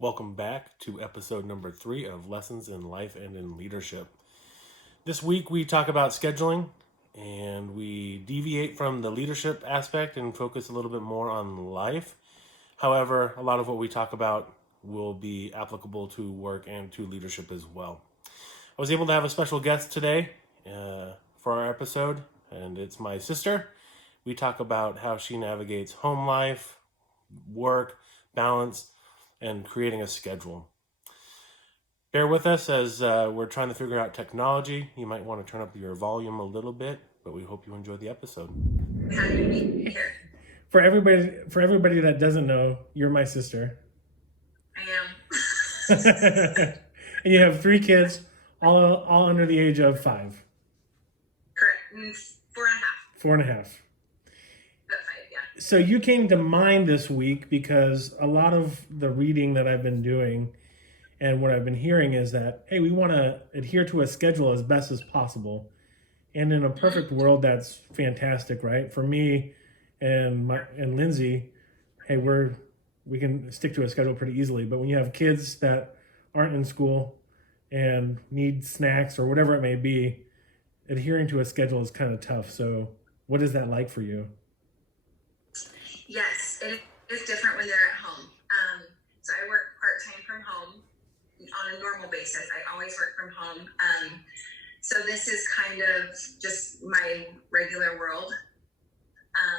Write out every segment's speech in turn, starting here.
Welcome back to episode number 3 of Lessons in Life and in Leadership. This week we talk about scheduling and we deviate from the leadership aspect and focus a little bit more on life. However, a lot of what we talk about will be applicable to work and to leadership as well. I was able to have a special guest today for our episode, and it's my sister. We talk about how she navigates home life, work, balance, and creating a schedule. Bear with us as we're trying to figure out technology. You might want to turn up your volume a little bit, but we hope you enjoy the episode. For everybody that doesn't know, you're my sister. I am. And you have 3 kids, all under the age of 5. Correct. 4.5. 4.5. But 5, yeah. So you came to mind this week because a lot of the reading that I've been doing and what I've been hearing is that, hey, we want to adhere to a schedule as best as possible. And in a perfect world, that's fantastic, right? For me and Lindsay, hey, we can stick to a schedule pretty easily. But when you have kids that aren't in school and need snacks or whatever it may be, adhering to a schedule is kind of tough. So what is that like for you? Yes, it is different when they're at home. So I work part-time from home on a normal basis. I always work from home. So this is kind of just my regular world.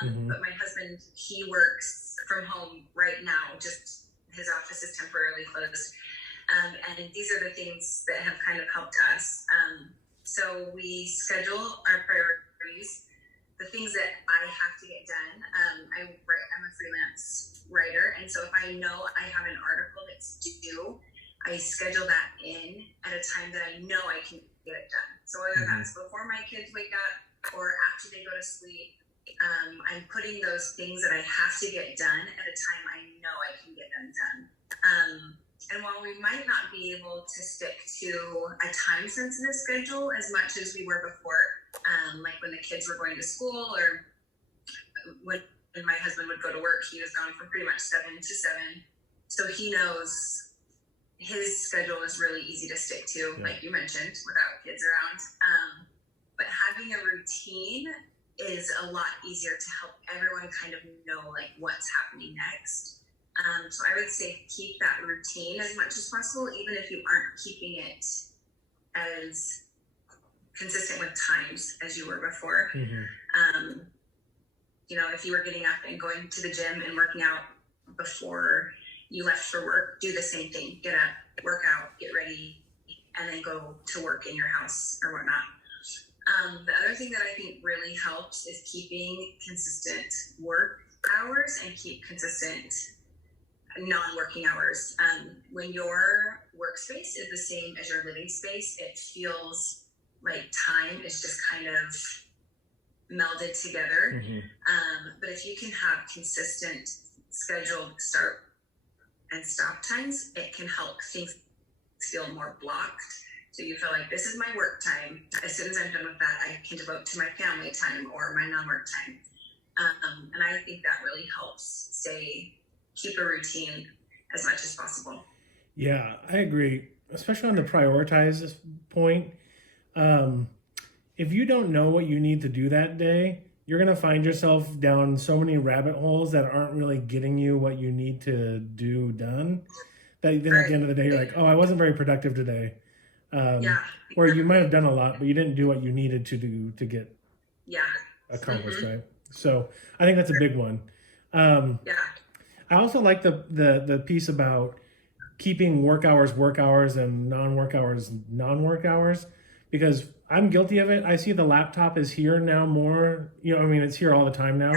But my husband, he works from home right now. Just his office is temporarily closed. And these are the things that have kind of helped us. So we schedule our priorities, the things that I have to get done. I'm a freelance writer, and so if I know I have an article that's due, I schedule that in at a time that I know I can get it done. So whether that's before my kids wake up or after they go to sleep, I'm putting those things that I have to get done at a time I know I can get them done. And while we might not be able to stick to a time-sensitive schedule as much as we were before, like when the kids were going to school or when my husband would go to work, he was gone from pretty much 7 to 7. So he knows his schedule is really easy to stick to, like you mentioned, without kids around. But having a routine is a lot easier to help everyone kind of know like what's happening next. So I would say keep that routine as much as possible, even if you aren't keeping it as consistent with times as you were before. If you were getting up and going to the gym and working out before you left for work, do the same thing. Get up, work out, get ready, and then go to work in your house or whatnot. The other thing that I think really helps is keeping consistent work hours and keep consistent non-working hours. When your workspace is the same as your living space, it feels like time is just kind of melded together. But if you can have consistent scheduled start and stop times, it can help things feel more blocked. So you feel like this is my work time. As soon as I'm done with that, I can devote to my family time or my non-work time. And I think that really helps keep a routine as much as possible. Yeah, I agree, especially on the prioritize point. If you don't know what you need to do that day, you're going to find yourself down so many rabbit holes that aren't really getting you what you need to do done. That then at the end of the day, you're like, oh, I wasn't very productive today. Or you might have done a lot, but you didn't do what you needed to do to get accomplished, right? So I think that's a big one. I also like the piece about keeping work hours and non-work hours, because I'm guilty of it. I see the laptop is here now more, it's here all the time now.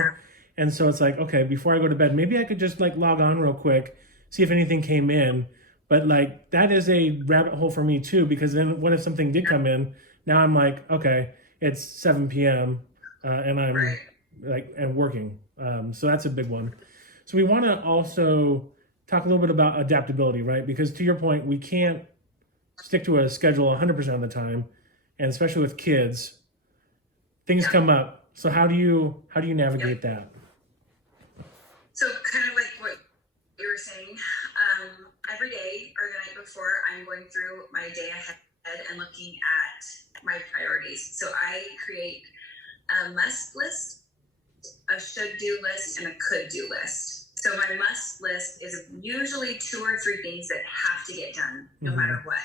And so it's like, okay, before I go to bed, maybe I could just like log on real quick, see if anything came in. But like, that is a rabbit hole for me too, because then what if something did come in? Now I'm like, okay, it's 7 p.m. And I'm and working. So that's a big one. So we want to also talk a little bit about adaptability, right? Because to your point, we can't stick to a schedule 100% of the time. And especially with kids, things come up. So how do you navigate that? So kind of like what you were were saying, every day or the night before, I'm going through my day ahead and looking at my priorities. So I create a must list, a should do list, and a could do list. So my must list is usually 2 or 3 things that have to get done no matter what.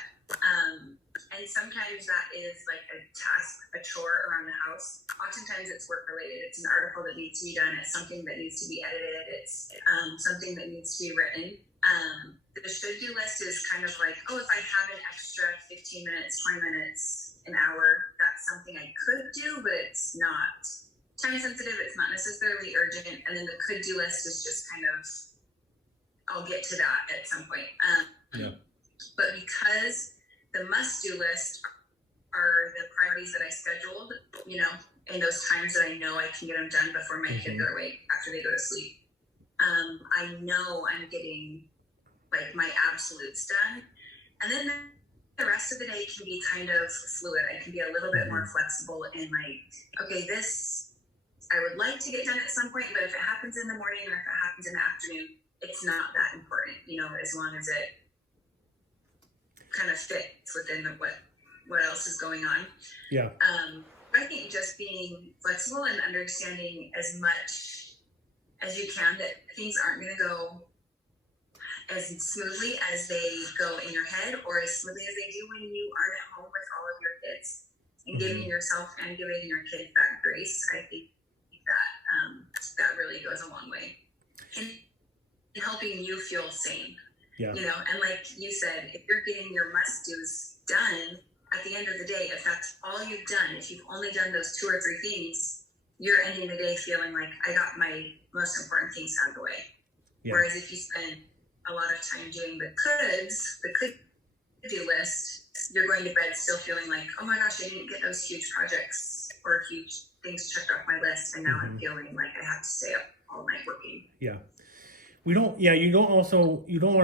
And sometimes that is like a task, a chore around the house. Oftentimes it's work related. It's an article that needs to be done. It's something that needs to be edited. It's something that needs to be written. The should do list is kind of like, oh, if I have an extra 15 minutes, 20 minutes, an hour, that's something I could do, but it's not time sensitive. It's not necessarily urgent. And then the could do list is just kind of, I'll get to that at some point. But because the must-do list are the priorities that I scheduled, in those times that I know I can get them done before my kids are awake after they go to sleep. I know I'm getting like my absolutes done. And then the rest of the day can be kind of fluid. I can be a little bit more flexible in like, okay, this I would like to get done at some point, but if it happens in the morning or if it happens in the afternoon, it's not that important, as long as it kind of fits within what else is going on. I think just being flexible and understanding as much as you can that things aren't going to go as smoothly as they go in your head or as smoothly as they do when you aren't at home with all of your kids, and giving yourself and giving your kids that grace. I think that really goes a long way in helping you feel sane. And like you said, if you're getting your must-dos done at the end of the day, if that's all you've done, if you've only done those 2 or 3 things, you're ending the day feeling like I got my most important things out of the way. Whereas if you spend a lot of time doing the could-do list, you're going to bed still feeling like, oh my gosh, I didn't get those huge projects or huge things checked off my list, and now I'm feeling like I have to stay up all night working. You don't want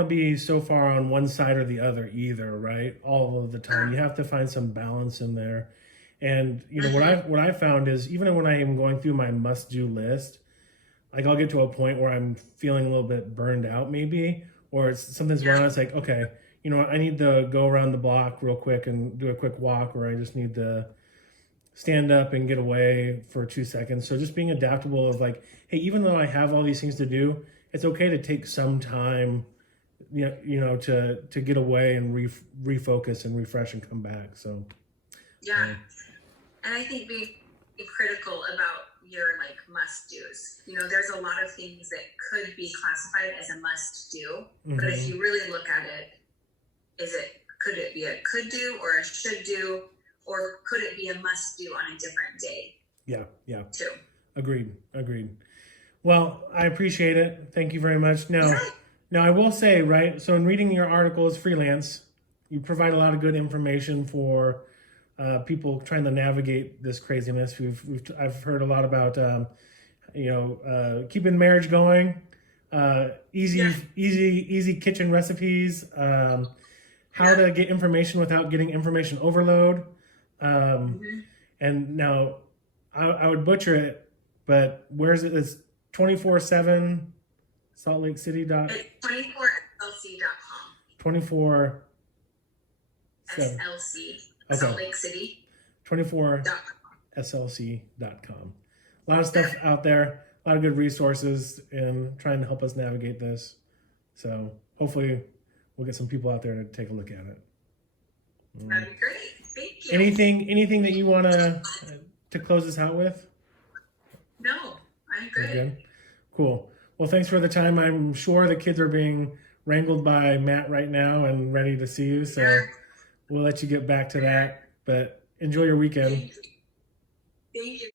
to be so far on one side or the other either, right? All of the time. You have to find some balance in there. And what I found is even when I am going through my must-do list, like I'll get to a point where I'm feeling a little bit burned out maybe, or something's going on. It's like, okay, I need to go around the block real quick and do a quick walk, or I just need to stand up and get away for 2 seconds. So just being adaptable of like, hey, even though I have all these things to do, it's okay to take some time, to get away and refocus and refresh and come back. So, and I think being critical about your like must do's. There's a lot of things that could be classified as a must do, but if you really look at it, could it be a could do or a should do, or could it be a must do on a different day? Too. Agreed. Well, I appreciate it. Thank you very much. Now I will say, right, so in reading your article as freelance, you provide a lot of good information for people trying to navigate this craziness. I've heard a lot about, keeping marriage going, easy kitchen recipes, how to get information without getting information overload. And now I would butcher it, but where is it? It's 24/7 Salt Lake City. It's 24slc.com. 24 SLC. Salt Lake City. 24slc.com. A lot of stuff out there, a lot of good resources in trying to help us navigate this. So hopefully we'll get some people out there to take a look at it. That'd be great. Thank you. Anything that you want to close this out with? No, I'm good. Cool. Well, thanks for the time. I'm sure the kids are being wrangled by Matt right now and ready to see you. So we'll let you get back to that. But enjoy your weekend. Thank you.